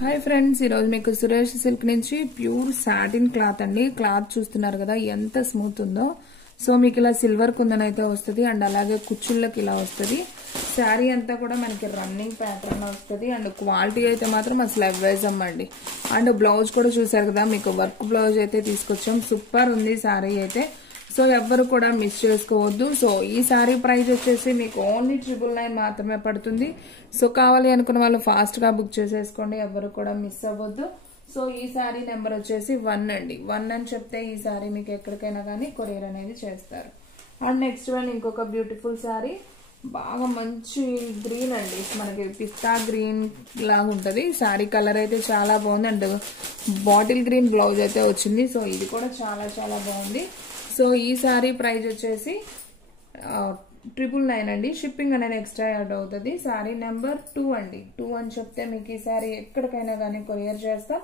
Hi friends, ఈరోజు మీకు Suresh silk నుంచి ప్యూర్ సాటిన్ క్లాత్ అండి. క్లాత్ చూస్తున్నారు కదా ఎంత స్మూత్ ఉందో. సో మీకు ఇలా సిల్వర్ కుందన్ అయితే వస్తుంది అండ్ అలాగే కుచ్చుళ్ళకి ఇలా వస్తుంది. శారీ అంతా కూడా మనకి రన్నింగ్ ప్యాటర్న్ వస్తుంది అండ్ క్వాలిటీ అయితే మాత్రం అసలు అవేజం అండి. అండ్ బ్లౌజ్ కూడా చూసారు కదా, మీకు వర్క్ బ్లౌజ్ అయితే తీసుకొచ్చాం. సూపర్ ఉంది శారీ అయితే. సో ఎవ్వరు కూడా మిస్ చేసుకోవద్దు. సో ఈ శారీ ప్రైస్ వచ్చేసి మీకు ఓన్లీ 999 మాత్రమే పడుతుంది. సో కావాలి అనుకున్న వాళ్ళు ఫాస్ట్ గా బుక్ చేసేసుకోండి, ఎవ్వరు కూడా మిస్ అవ్వద్దు. సో ఈ శారీ నెంబర్ వచ్చేసి 1 అండి. 1 అని చెప్తే ఈ శారీ మీకు ఎక్కడికైనా కానీ కొరియర్ అనేది చేస్తారు. అండ్ నెక్స్ట్ వన్ ఇంకొక బ్యూటిఫుల్ శారీ, బాగా మంచి గ్రీన్ అండి, మనకి పిస్తా గ్రీన్ లాగా ఉంటది. శారీ కలర్ అయితే చాలా బాగుంది అండ్ బాటిల్ గ్రీన్ బ్లౌజ్ అయితే వచ్చింది. సో ఇది కూడా చాలా చాలా బాగుంది. సో ఈ శారీ ప్రైస్ వచ్చేసి 999 అండి. షిప్పింగ్ అనేది ఎక్స్ట్రా యాడ్ అవుతుంది. శారీ నెంబర్ 2 అండి. 2 అని చెప్తే మీకు ఈ శారీ ఎక్కడికైనా కానీ కొరియర్ చేస్తాం.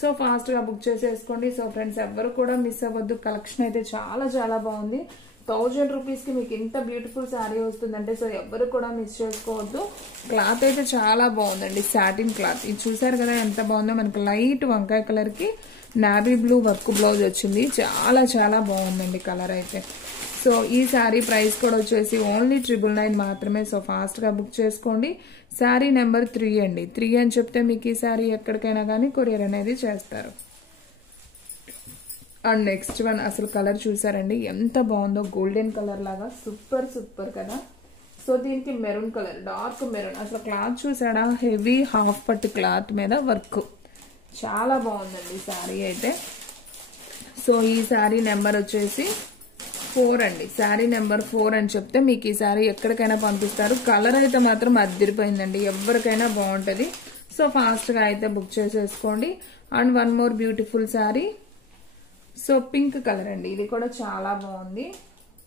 సో ఫాస్ట్ గా బుక్ చేసేసుకోండి. సో ఫ్రెండ్స్ ఎవ్వరు కూడా మిస్ అవ్వద్దు. కలెక్షన్ అయితే చాలా చాలా బాగుంది. 1000 రూపీస్ కి మీకు ఇంత బ్యూటిఫుల్ శారీ వస్తుందంటే సో ఎవ్వరు కూడా మిస్ చేసుకోవద్దు. క్లాత్ అయితే చాలా బాగుందండి, సాటిన్ క్లాత్. ఇది చూసారు కదా ఎంత బాగుందో. మనకి లైట్ వంకాయ కలర్ కి నావీ బ్లూ వర్క్ బ్లౌజ్ వచ్చింది. చాలా చాలా బాగుందండి కలర్ అయితే. సో ఈ శారీ ప్రైస్ కూడా వచ్చేసి ఓన్లీ 999 మాత్రమే. సో ఫాస్ట్ గా బుక్ చేసుకోండి. శారీ నెంబర్ 3 అండి. 3 అని చెప్తే మీకు ఈ శారీ ఎక్కడికైనా కానీ కొరియర్ అనేది చేస్తారు. అండ్ నెక్స్ట్ వన్ అసలు కలర్ చూసారండి ఎంత బాగుందో, గోల్డెన్ కలర్ లాగా సూపర్ సూపర్ కదా. సో దీనికి మెరూన్ కలర్, డార్క్ మెరూన్. అసలు క్లాత్ చూసాడా, హెవీ హాఫ్ పట్టు క్లాత్ మీద వర్క్, చాలా బాగుందండి శారీ అయితే. సో ఈ శారీ నెంబర్ వచ్చేసి 4 అండి. శారీ నెంబర్ 4 అని చెప్తే మీకు ఈ శారీ ఎక్కడికైనా పంపిస్తారు. కలర్ అయితే మాత్రం అదిరిపోయిందండి, ఎవరికైనా బాగుంటది. సో ఫాస్ట్ గా అయితే బుక్ చేసేసుకోండి. And one more beautiful sari. So pink colour అండి, ఇది కూడా చాలా బాగుంది.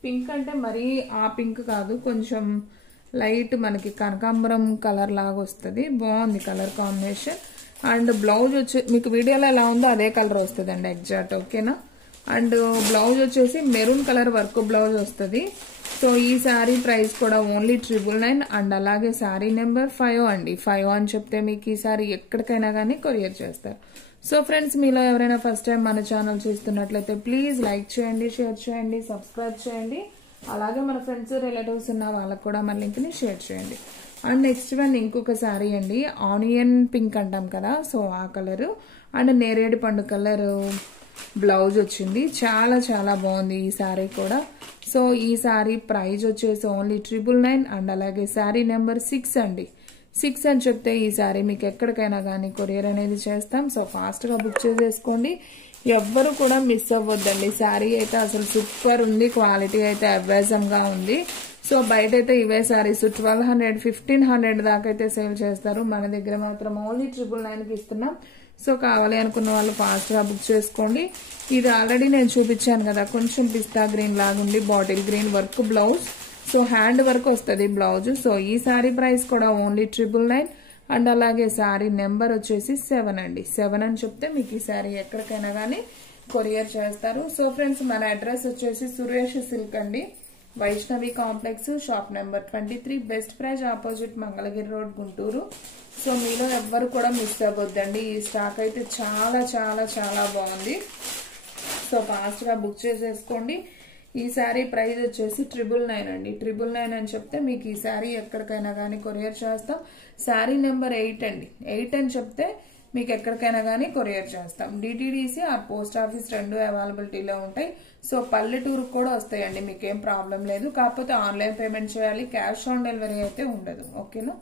పింక్ అంటే మరీ ఆ పింక్ కాదు, కొంచెం లైట్ మనకి కనకాంబరం కలర్ లాగా వస్తుంది. బాగుంది కలర్ కాంబినేషన్. అండ్ బ్లౌజ్ వచ్చి మీకు వీడియోలో ఎలా ఉందో అదే కలర్ వస్తుంది అండి ఎగ్జాక్ట్, ఓకేనా. అండ్ బ్లౌజ్ వచ్చేసి మెరూన్ కలర్ వర్క్ బ్లౌజ్ వస్తుంది. సో ఈ శారీ ప్రైస్ కూడా ఓన్లీ 999 అండ్ అలాగే శారీ నెంబర్ 5 అండి. 5 అని చెప్తే మీకు ఈ శారీ ఎక్కడికైనా కానీ కొరియర్ చేస్తారు. సో ఫ్రెండ్స్, మీలో ఎవరైనా ఫస్ట్ టైం మన ఛానల్ చూస్తున్నట్లయితే ప్లీజ్ లైక్ చేయండి, షేర్ చేయండి, సబ్స్క్రైబ్ చేయండి. అలాగే మన ఫ్రెండ్స్ రిలేటివ్స్ ఉన్న వాళ్ళకు కూడా మన లింక్ ని షేర్ చేయండి. అండ్ నెక్స్ట్ వన్ ఇంకొక శారీ అండి, ఆనియన్ పింక్ అంటాం కదా, సో ఆ కలరు అండ్ నేరేడు పండు కలర్ బ్లౌజ్ వచ్చింది. చాలా చాలా బాగుంది ఈ శారీ కూడా. సో ఈ శారీ ప్రైస్ వచ్చేసి ఓన్లీ 999 అండ్ అలాగే శారీ నెంబర్ 6 అండి. 6 అని చెప్తే ఈ శారీ మీకు ఎక్కడికైనా కానీ కొరియర్ అనేది చేస్తాం. సో ఫాస్ట్ గా బుక్ చేసేసుకోండి, ఎవ్వరు కూడా మిస్ అవ్వద్దండి. శారీ అయితే అసలు సూపర్ ఉంది, క్వాలిటీ అయితే అవేజం గా ఉంది. సో బయట అయితే ఇవే శారీస్ 1200, 1500 దాకా అయితే సేల్ చేస్తారు. మన దగ్గర మాత్రం ఓన్లీ 999 కి ఇస్తున్నాం. సో కావాలి అనుకున్న వాళ్ళు ఫాస్ట్ గా బుక్ చేసుకోండి. ఇది ఆల్రెడీ నేను చూపించాను కదా, కొంచెం పిస్తా గ్రీన్ లాగుండి bottle green work blouse. So hand work వస్తుంది బ్లౌజ్. సో ఈ శారీ ప్రైస్ కూడా ఓన్లీ 999 అండ్ అలాగే శారీ నెంబర్ వచ్చేసి 7 అండి. 7 అని చెప్తే మీకు ఈ శారీ ఎక్కడికైనా కానీ కొరియర్ చేస్తారు. సో ఫ్రెండ్స్, మన అడ్రస్ వచ్చేసి సురేష్ సిల్క్ అండి, Vaishnavi complex, shop number 23, best praise opposite Mangalagiri road, Guntur. So మీలో ఎవ్వరు కూడా మిస్ అవ్వద్దండి. ఈ స్టాక్ అయితే చాలా చాలా చాలా బాగుంది. సో ఫాస్ట్ గా బుక్ చేసేసుకోండి. ఈ శారీ ప్రైస్ వచ్చేసి 999 అండి. 999 అని చెప్తే మీకు ఈ శారీ ఎక్కడికైనా కానీ కొరియర్ చేస్తాం. శారీ నెంబర్ 8 అండి. 8 అని చెప్తే మీకు ఎక్కడికైనా కానీ కొరియర్ చేస్తాం. డిటిడిసి ఆ పోస్ట్ ఆఫీస్ రెండు అవైలబిలిటీలో ఉంటాయి. సో పల్లెటూరు కూడా వస్తాయండి, మీకేం ప్రాబ్లం లేదు. కాకపోతే ఆన్లైన్ పేమెంట్ చేయాలి, క్యాష్ ఆన్ డెలివరీ అయితే ఉండదు, ఓకేనా.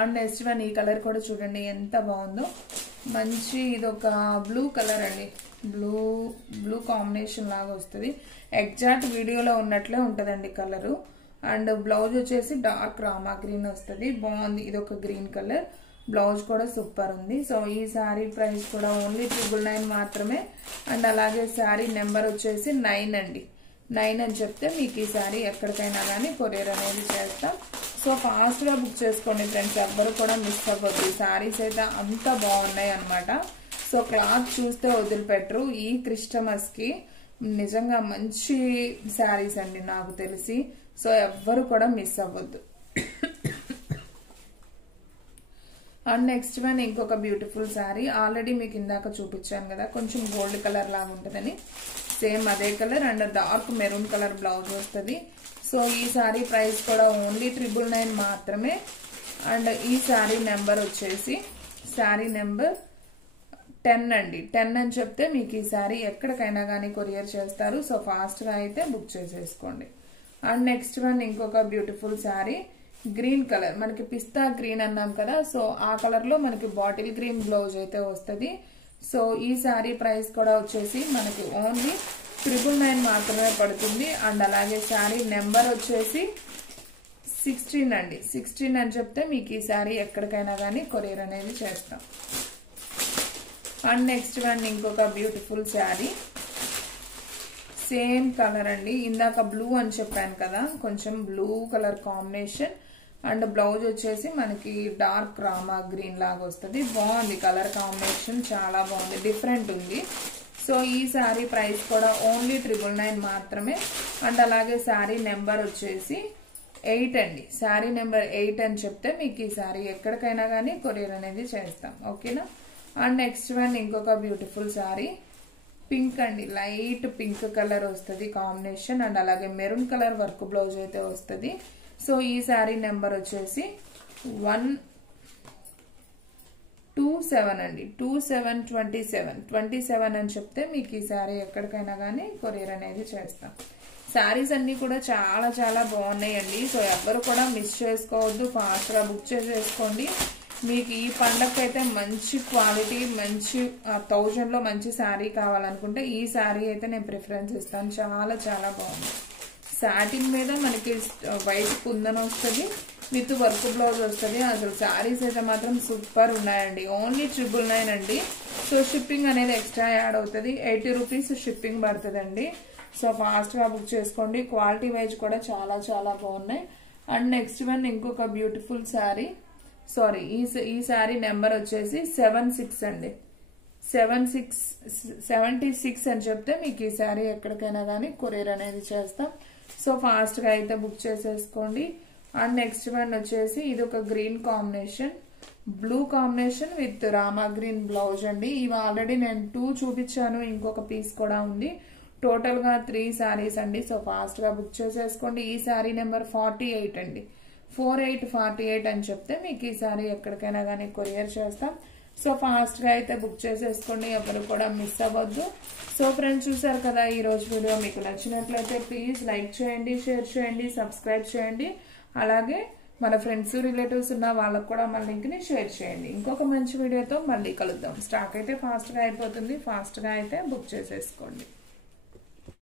అండ్ నెక్స్ట్ వన్ ఈ కలర్ కూడా చూడండి ఎంత బాగుందో. మంచి ఇది ఒక బ్లూ కలర్ అండి, బ్లూ కాంబినేషన్ లాగా వస్తుంది. ఎగ్జాక్ట్ వీడియోలో ఉన్నట్లే ఉంటదండి కలరు. అండ్ బ్లౌజ్ వచ్చేసి డార్క్ రామా గ్రీన్ వస్తుంది. బాగుంది, ఇది ఒక గ్రీన్ కలర్. బ్లౌజ్ కూడా సూపర్ ఉంది. సో ఈ శారీ ప్రైస్ కూడా ఓన్లీ 999 మాత్రమే. అండ్ అలాగే శారీ నెంబర్ వచ్చేసి 9 అండి. 9 అని చెప్తే మీకు ఈ శారీ ఎక్కడికైనా కానీ కొరియర్ అనేది చేస్తాం. సో ఫాస్ట్ గా బుక్ చేసుకోండి ఫ్రెండ్స్, ఎవ్వరు కూడా మిస్ అవ్వద్దు. శారీస్ అయితే అంత బాగున్నాయి అనమాట. సో క్లాత్ చూస్తే వదిలిపెట్టరు. ఈ క్రిస్టమస్ కి నిజంగా మంచి శారీస్ అండి నాకు తెలిసి. సో ఎవ్వరు కూడా మిస్ అవ్వద్దు. అండ్ నెక్స్ట్ వన్ ఇంకొక బ్యూటిఫుల్ శారీ. ఆల్రెడీ మీకు ఇందాక చూపించాను కదా, కొంచెం గోల్డ్ కలర్ లాగా ఉంటుందని. సేమ్ అదే colour and dark maroon colour blouse వస్తుంది. సో ఈ శారీ ప్రైస్ కూడా ఓన్లీ 999 మాత్రమే. అండ్ ఈ శారీ నెంబర్ వచ్చేసి శారీ నెంబర్ 10 అండి. 10 అని చెప్తే మీకు ఈ శారీ ఎక్కడికైనా కానీ కొరియర్ చేస్తారు. సో ఫాస్ట్గా అయితే బుక్ చేసేసుకోండి. అండ్ నెక్స్ట్ వన్ ఇంకొక బ్యూటిఫుల్ శారీ. గ్రీన్ కలర్, మనకి పిస్తా గ్రీన్ అన్నాం కదా, సో ఆ కలర్ లో మనకి బాటిల్ గ్రీన్ బ్లౌజ్ అయితే వస్తుంది. సో ఈ శారీ ప్రైస్ కూడా వచ్చేసి మనకి ఓన్లీ 999 మాత్రమే పడుతుంది. అండ్ అలాగే శారీ నెంబర్ వచ్చేసి 16 అండి. 16 అని చెప్తే మీకు ఈ శారీ ఎక్కడికైనా కానీ కొరియర్ అనేది చేస్తాం. అండ్ నెక్స్ట్ వన్ ఇంకొక బ్యూటిఫుల్ శారీ. సేమ్ కలర్ అండి, ఇందాక బ్లూ అని చెప్పాను కదా, కొంచెం blue colour combination. And blouse వచ్చేసి మనకి డార్క్ రామా గ్రీన్ లాగా వస్తుంది. బాగుంది కలర్ కాంబినేషన్, చాలా బాగుంది, డిఫరెంట్ ఉంది. సో ఈ శారీ ప్రైస్ కూడా ఓన్లీ 999 మాత్రమే. అండ్ అలాగే శారీ నెంబర్ వచ్చేసి 8 అండి. శారీ నెంబర్ 8 అని చెప్తే మీకు ఈ శారీ ఎక్కడికైనా కానీ కొరియర్ అనేది చేస్తాం. ఓకేనా. అండ్ నెక్స్ట్ వన్ ఇంకొక బ్యూటిఫుల్ శారీ. పింక్ అండి, లైట్ పింక్ కలర్ వస్తుంది కాంబినేషన్. అండ్ అలాగే మెరూన్ కలర్ వర్క్ బ్లౌజ్ అయితే వస్తుంది. సో ఈ శారీ నెంబర్ వచ్చేసి 127 అండి. 2727 అని చెప్తే మీకు ఈ శారీ ఎక్కడికైనా కానీ కొరియర్ అనేది చేస్తాం. శారీస్ అన్ని కూడా చాలా చాలా బాగున్నాయండి. సో ఎవరు కూడా మిస్ చేసుకోవద్దు, ఫాస్ట్గా బుక్ చేసేసుకోండి. మీకు ఈ పండగకైతే మంచి క్వాలిటీ, మంచి 1000లో మంచి శారీ కావాలనుకుంటే ఈ శారీ అయితే నేను ప్రిఫరెన్స్ ఇస్తాను. చాలా చాలా బాగుంది. సాటిన్ మీద మనకి వైట్ కుందన్ వస్తుంది, విత్ వర్క్ బ్లౌజ్ వస్తుంది. అసలు శారీస్ అయితే మాత్రం సూపర్ ఉన్నాయండి. ఓన్లీ 999 అండి. సో షిప్పింగ్ అనేది ఎక్స్ట్రా యాడ్ అవుతుంది, 80 రూపీస్ షిప్పింగ్ పడుతుందండి. సో ఫాస్ట్గా బుక్ చేసుకోండి. క్వాలిటీ వైజ్ కూడా చాలా చాలా బాగున్నాయి. అండ్ నెక్స్ట్ వన్ ఇంకొక బ్యూటిఫుల్ శారీ. సారీ, ఈ శారీ నెంబర్ వచ్చేసి 76 అండి. 76 అని చెప్తే మీకు ఈ శారీ ఎక్కడికైనా కానీ కొరియర్ అనేది చేస్తాం. సో ఫాస్ట్గా అయితే బుక్ చేసేసుకోండి. అండ్ నెక్స్ట్ వన్ వచ్చేసి ఇది ఒక green combination, blue combination with Rama green blouse అండి. ఇవి ఆల్రెడీ నేను 2 చూపించాను, ఇంకొక పీస్ కూడా ఉంది. టోటల్గా 3 శారీస్ అండి. సో ఫాస్ట్గా బుక్ చేసేసుకోండి. ఈ శారీ నెంబర్ 48 అండి. 4848 అని చెప్తే మీకు ఈ శారీ ఎక్కడికైనా కానీ కొరియర్ చేస్తాం. సో ఫాస్ట్గా అయితే బుక్ చేసేసుకోండి, ఎవరు కూడా మిస్ అవ్వద్దు. సో ఫ్రెండ్స్, చూసారు కదా ఈ రోజు వీడియో. మీకు నచ్చినట్లయితే ప్లీజ్ లైక్ చేయండి, షేర్ చేయండి, సబ్స్క్రైబ్ చేయండి. అలాగే మన ఫ్రెండ్స్ రిలేటివ్స్ ఉన్న వాళ్ళకు కూడా మన లింక్ని షేర్ చేయండి. ఇంకొక మంచి వీడియోతో మళ్ళీ కలుద్దాం. స్టాక్ అయితే ఫాస్ట్గా అయిపోతుంది, ఫాస్ట్గా అయితే బుక్ చేసేసుకోండి.